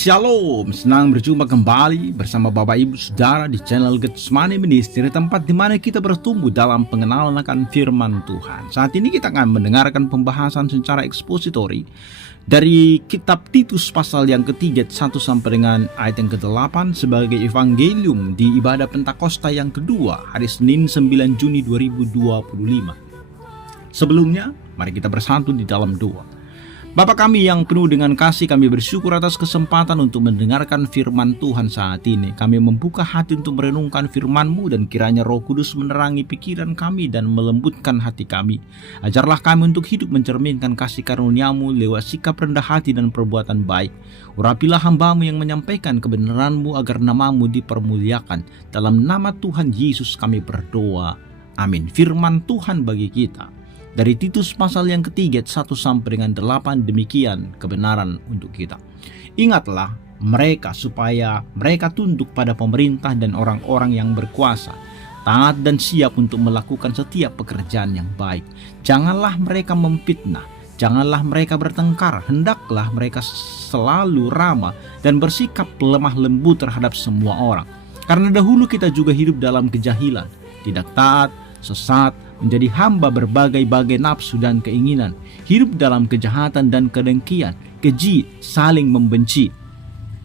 Shalom, senang berjumpa kembali bersama Bapak Ibu Saudara di channel Getsemani Ministry, tempat di mana kita bertumbuh dalam pengenalan akan firman Tuhan. Saat ini kita akan mendengarkan pembahasan secara ekspositori dari kitab Titus pasal yang ketiga 1 sampai dengan ayat yang ke-8 sebagai evangelium di ibadah Pentakosta yang kedua hari Senin 9 Juni 2025. Sebelumnya, mari kita bersatu di dalam doa. Bapa kami yang penuh dengan kasih, kami bersyukur atas kesempatan untuk mendengarkan firman Tuhan saat ini. Kami membuka hati untuk merenungkan firman-Mu, dan kiranya Roh Kudus menerangi pikiran kami dan melembutkan hati kami. Ajarlah kami untuk hidup mencerminkan kasih karunia-Mu lewat sikap rendah hati dan perbuatan baik. Urapilah hamba-Mu yang menyampaikan kebenaran-Mu agar nama-Mu dipermuliakan. Dalam nama Tuhan Yesus kami berdoa. Amin. Firman Tuhan bagi kita dari Titus pasal yang ketiga 1 sampai dengan 8, demikian kebenaran untuk kita. Ingatlah mereka supaya mereka tunduk pada pemerintah dan orang-orang yang berkuasa, taat dan siap untuk melakukan setiap pekerjaan yang baik. Janganlah mereka memfitnah, janganlah mereka bertengkar, hendaklah mereka selalu ramah dan bersikap lemah lembut terhadap semua orang. Karena dahulu kita juga hidup dalam kejahilan, tidak taat, sesat, menjadi hamba berbagai-bagai nafsu dan keinginan, hidup dalam kejahatan dan kedengkian, keji, saling membenci.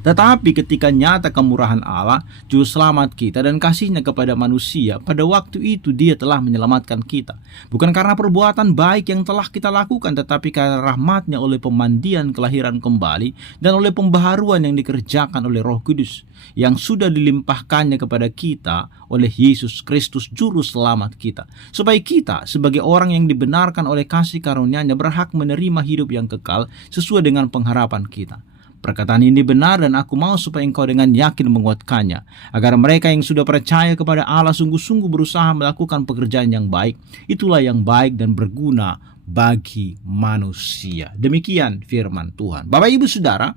Tetapi ketika nyata kemurahan Allah, juru selamat kita dan kasih-Nya kepada manusia, pada waktu itu Dia telah menyelamatkan kita. Bukan karena perbuatan baik yang telah kita lakukan, tetapi karena rahmat-Nya oleh pemandian kelahiran kembali dan oleh pembaharuan yang dikerjakan oleh Roh Kudus, yang sudah dilimpahkannya kepada kita oleh Yesus Kristus juru selamat kita, supaya kita sebagai orang yang dibenarkan oleh kasih karunia-Nya berhak menerima hidup yang kekal sesuai dengan pengharapan kita. Perkataan ini benar, dan aku mau supaya engkau dengan yakin menguatkannya, agar mereka yang sudah percaya kepada Allah sungguh-sungguh berusaha melakukan pekerjaan yang baik. Itulah yang baik dan berguna bagi manusia. Demikian firman Tuhan. Bapak Ibu Saudara,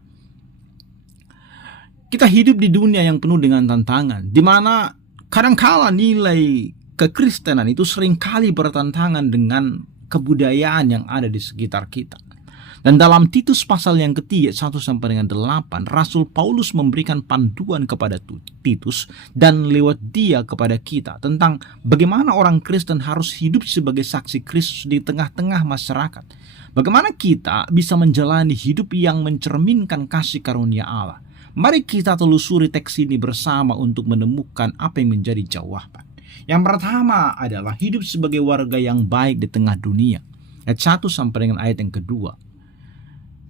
kita hidup di dunia yang penuh dengan tantangan, di mana kadangkala nilai kekristenan itu seringkali bertentangan dengan kebudayaan yang ada di sekitar kita. Dan dalam Titus pasal yang ketiga 1 sampai dengan 8, Rasul Paulus memberikan panduan kepada Titus dan lewat dia kepada kita tentang bagaimana orang Kristen harus hidup sebagai saksi Kristus di tengah-tengah masyarakat. Bagaimana kita bisa menjalani hidup yang mencerminkan kasih karunia Allah. Mari kita telusuri teks ini bersama untuk menemukan apa yang menjadi jawaban. Yang pertama adalah hidup sebagai warga yang baik di tengah dunia. Ayat 1 sampai dengan ayat yang kedua.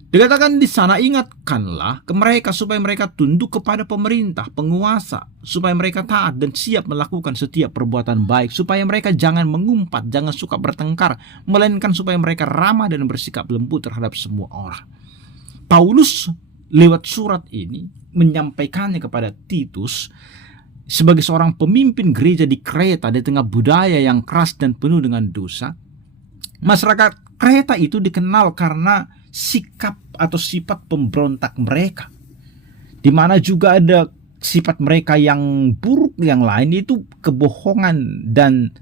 Dikatakan di sana, ingatkanlah ke mereka supaya mereka tunduk kepada pemerintah, penguasa, supaya mereka taat dan siap melakukan setiap perbuatan baik, supaya mereka jangan mengumpat, jangan suka bertengkar, melainkan supaya mereka ramah dan bersikap lembut terhadap semua orang. Paulus lewat surat ini menyampaikannya kepada Titus sebagai seorang pemimpin gereja di Kreta di tengah budaya yang keras dan penuh dengan dosa. Masyarakat Kreta itu dikenal karena sikap atau sifat pemberontak mereka, di mana juga ada sifat mereka yang buruk yang lain, itu kebohongan dan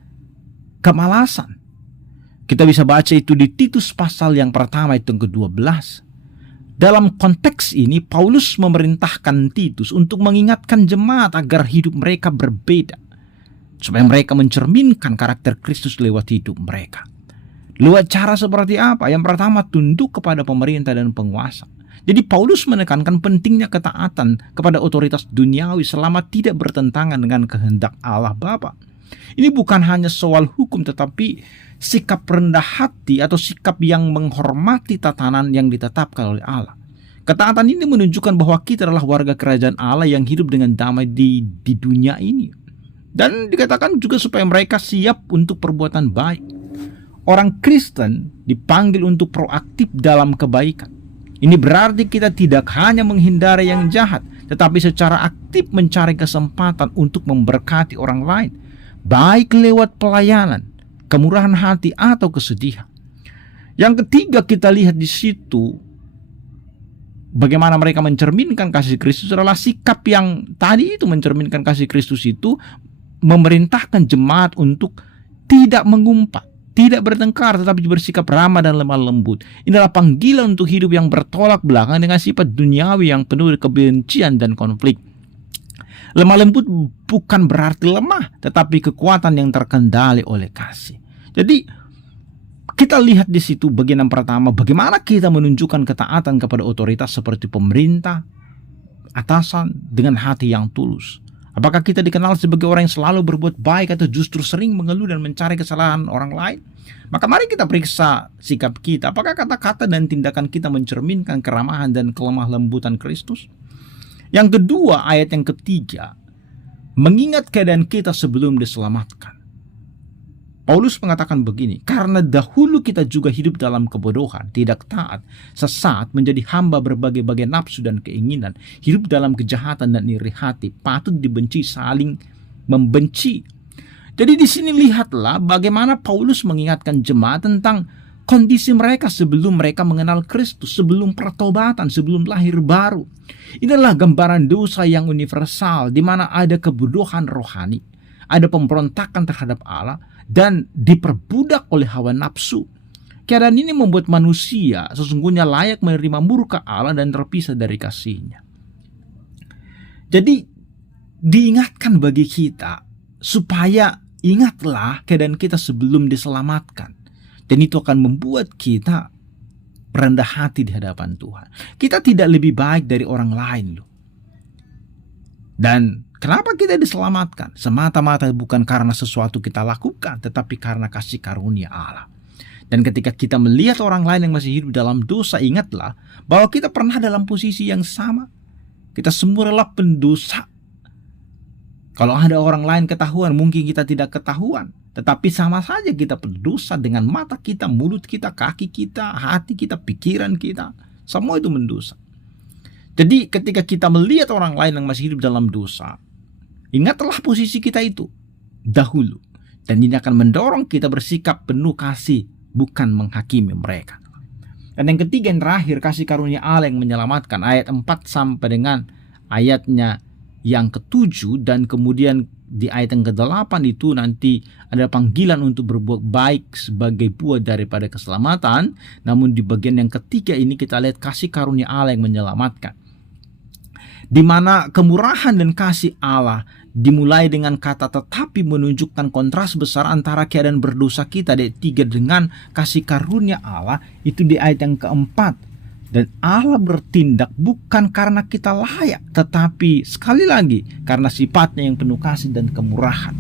kemalasan. Kita bisa baca itu di Titus pasal yang pertama itu yang ke-12. Dalam konteks ini Paulus memerintahkan Titus untuk mengingatkan jemaat agar hidup mereka berbeda, supaya mereka mencerminkan karakter Kristus lewat hidup mereka. Lewat cara seperti apa? Yang pertama, tunduk kepada pemerintah dan penguasa. Jadi Paulus menekankan pentingnya ketaatan kepada otoritas duniawi selama tidak bertentangan dengan kehendak Allah Bapa. Ini bukan hanya soal hukum, tetapi sikap rendah hati atau sikap yang menghormati tatanan yang ditetapkan oleh Allah. Ketaatan ini menunjukkan bahwa kita adalah warga kerajaan Allah yang hidup dengan damai di dunia ini. Dan dikatakan juga supaya mereka siap untuk perbuatan baik. Orang Kristen dipanggil untuk proaktif dalam kebaikan. Ini berarti kita tidak hanya menghindari yang jahat, tetapi secara aktif mencari kesempatan untuk memberkati orang lain, baik lewat pelayanan, kemurahan hati, atau kesedihan. Yang ketiga kita lihat di situ, bagaimana mereka mencerminkan kasih Kristus adalah sikap yang tadi itu mencerminkan kasih Kristus itu memerintahkan jemaat untuk tidak mengumpat, tidak bertengkar tetapi bersikap ramah dan lemah lembut. Inilah panggilan untuk hidup yang bertolak belakang dengan sifat duniawi yang penuh kebencian dan konflik. Lemah lembut bukan berarti lemah, tetapi kekuatan yang terkendali oleh kasih. Jadi kita lihat di situ bagian yang pertama, bagaimana kita menunjukkan ketaatan kepada otoritas seperti pemerintah, atasan dengan hati yang tulus. Apakah kita dikenal sebagai orang yang selalu berbuat baik atau justru sering mengeluh dan mencari kesalahan orang lain? Maka mari kita periksa sikap kita. Apakah kata-kata dan tindakan kita mencerminkan keramahan dan kelemah lembutan Kristus? Yang kedua, ayat yang ketiga, mengingat keadaan kita sebelum diselamatkan. Paulus mengatakan begini, karena dahulu kita juga hidup dalam kebodohan, tidak taat, sesat, menjadi hamba berbagai-bagai nafsu dan keinginan, hidup dalam kejahatan dan iri hati, patut dibenci, saling membenci. Jadi di sini lihatlah bagaimana Paulus mengingatkan jemaat tentang kondisi mereka sebelum mereka mengenal Kristus, sebelum pertobatan, sebelum lahir baru. Inilah gambaran dosa yang universal, di mana ada kebodohan rohani, ada pemberontakan terhadap Allah, dan diperbudak oleh hawa nafsu. Keadaan ini membuat manusia sesungguhnya layak menerima murka Allah dan terpisah dari kasih-Nya. Jadi diingatkan bagi kita supaya ingatlah keadaan kita sebelum diselamatkan. Dan itu akan membuat kita rendah hati di hadapan Tuhan. Kita tidak lebih baik dari orang lain loh. Dan kenapa kita diselamatkan? Semata-mata bukan karena sesuatu kita lakukan, tetapi karena kasih karunia Allah. Dan ketika kita melihat orang lain yang masih hidup dalam dosa, ingatlah bahwa kita pernah dalam posisi yang sama. Kita semua adalah pendosa. Kalau ada orang lain ketahuan, mungkin kita tidak ketahuan. Tetapi sama saja kita berdosa dengan mata kita, mulut kita, kaki kita, hati kita, pikiran kita. Semua itu mendosa. Jadi ketika kita melihat orang lain yang masih hidup dalam dosa, ingatlah posisi kita itu dahulu. Dan ini akan mendorong kita bersikap penuh kasih, bukan menghakimi mereka. Dan yang ketiga yang terakhir, kasih karunia Allah yang menyelamatkan. Ayat 4 sampai dengan ayatnya yang ke-7. Dan kemudian di ayat yang ke-8 itu nanti ada panggilan untuk berbuat baik sebagai buah daripada keselamatan. Namun di bagian yang ketiga ini kita lihat kasih karunia Allah yang menyelamatkan, di mana kemurahan dan kasih Allah dimulai dengan kata tetapi menunjukkan kontras besar antara keadaan berdosa kita di ayat 3 dengan kasih karunia Allah itu di ayat yang keempat. Dan Allah bertindak bukan karena kita layak, tetapi sekali lagi karena sifatnya yang penuh kasih dan kemurahan.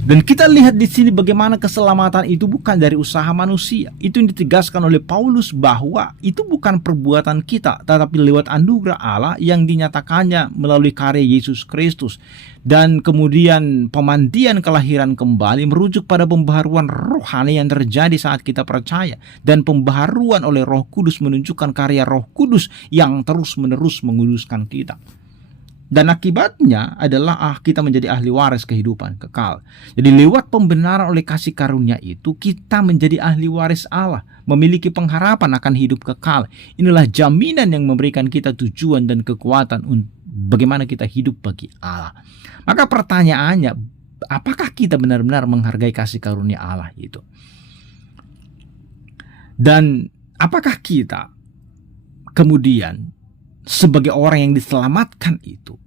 Dan kita lihat di sini bagaimana keselamatan itu bukan dari usaha manusia. Itu yang ditegaskan oleh Paulus bahwa itu bukan perbuatan kita, tetapi lewat anugerah Allah yang dinyatakannya melalui karya Yesus Kristus. Dan kemudian pemandian kelahiran kembali merujuk pada pembaharuan rohani yang terjadi saat kita percaya. Dan pembaharuan oleh Roh Kudus menunjukkan karya Roh Kudus yang terus-menerus menguduskan kita. Dan akibatnya adalah kita menjadi ahli waris kehidupan kekal. Jadi lewat pembenaran oleh kasih karunia itu kita menjadi ahli waris Allah, memiliki pengharapan akan hidup kekal. Inilah jaminan yang memberikan kita tujuan dan kekuatan untuk bagaimana kita hidup bagi Allah. Maka pertanyaannya, apakah kita benar-benar menghargai kasih karunia Allah itu? Dan apakah kita kemudian sebagai orang yang diselamatkan itu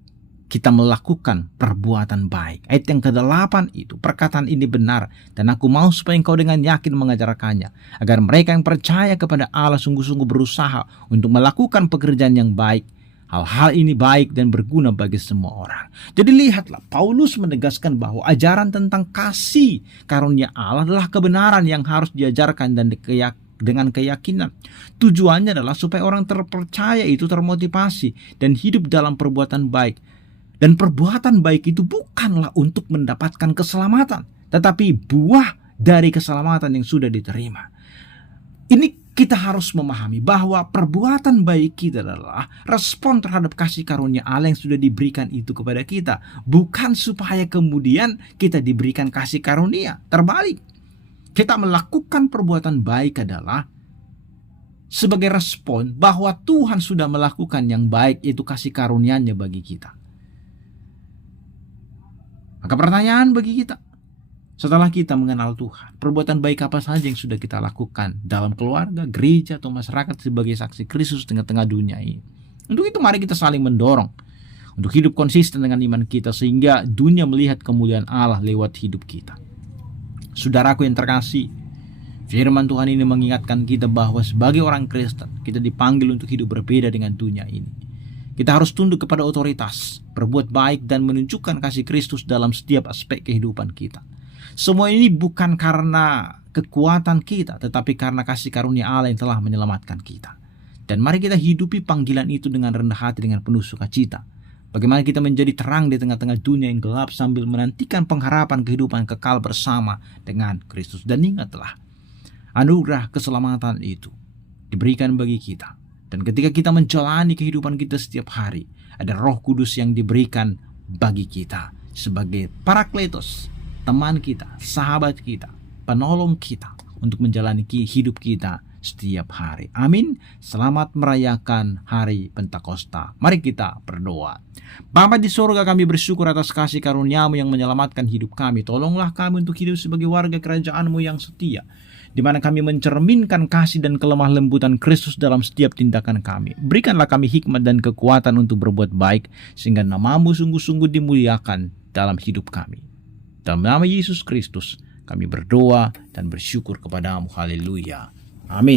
kita melakukan perbuatan baik? Ayat yang ke-8 itu, perkataan ini benar dan aku mau supaya engkau dengan yakin mengajarkannya, agar mereka yang percaya kepada Allah sungguh-sungguh berusaha untuk melakukan pekerjaan yang baik. Hal-hal ini baik dan berguna bagi semua orang. Jadi lihatlah, Paulus menegaskan bahwa ajaran tentang kasih karunia Allah adalah kebenaran yang harus diajarkan dan dengan keyakinan. Tujuannya adalah supaya orang terpercaya itu termotivasi dan hidup dalam perbuatan baik. Dan perbuatan baik itu bukanlah untuk mendapatkan keselamatan, tetapi buah dari keselamatan yang sudah diterima. Ini kita harus memahami bahwa perbuatan baik kita adalah respon terhadap kasih karunia Allah yang sudah diberikan itu kepada kita. Bukan supaya kemudian kita diberikan kasih karunia. Terbalik, kita melakukan perbuatan baik adalah sebagai respon bahwa Tuhan sudah melakukan yang baik, itu kasih karunia-Nya bagi kita. Maka pertanyaan bagi kita, Setelah kita mengenal Tuhan, perbuatan baik apa saja yang sudah kita lakukan dalam keluarga, gereja, atau masyarakat sebagai saksi Kristus di tengah dunia ini. Untuk itu mari kita saling mendorong untuk hidup konsisten dengan iman kita sehingga dunia melihat kemuliaan Allah lewat hidup kita. Saudaraku yang terkasih, firman Tuhan ini mengingatkan kita bahwa sebagai orang Kristen, kita dipanggil untuk hidup berbeda dengan dunia ini. Kita harus tunduk kepada otoritas, berbuat baik, dan menunjukkan kasih Kristus dalam setiap aspek kehidupan kita. Semua ini bukan karena kekuatan kita, tetapi karena kasih karunia Allah yang telah menyelamatkan kita. Dan mari kita hidupi panggilan itu dengan rendah hati, dengan penuh sukacita. Bagaimana kita menjadi terang di tengah-tengah dunia yang gelap sambil menantikan pengharapan kehidupan kekal bersama dengan Kristus. Dan ingatlah, anugerah keselamatan itu diberikan bagi kita. Dan ketika kita menjalani kehidupan kita setiap hari, ada Roh Kudus yang diberikan bagi kita sebagai Parakletos, teman kita, sahabat kita, penolong kita untuk menjalani hidup kita setiap hari. Amin. Selamat merayakan hari Pentakosta. Mari kita berdoa. Bapa di surga, kami bersyukur atas kasih karunia-Mu yang menyelamatkan hidup kami. Tolonglah kami untuk hidup sebagai warga kerajaan-Mu yang setia, di mana kami mencerminkan kasih dan kelemah lembutan Kristus dalam setiap tindakan kami. Berikanlah kami hikmat dan kekuatan untuk berbuat baik, sehingga nama-Mu sungguh-sungguh dimuliakan dalam hidup kami. Dalam nama Yesus Kristus, kami berdoa dan bersyukur kepada-Mu. Haleluya. Amin.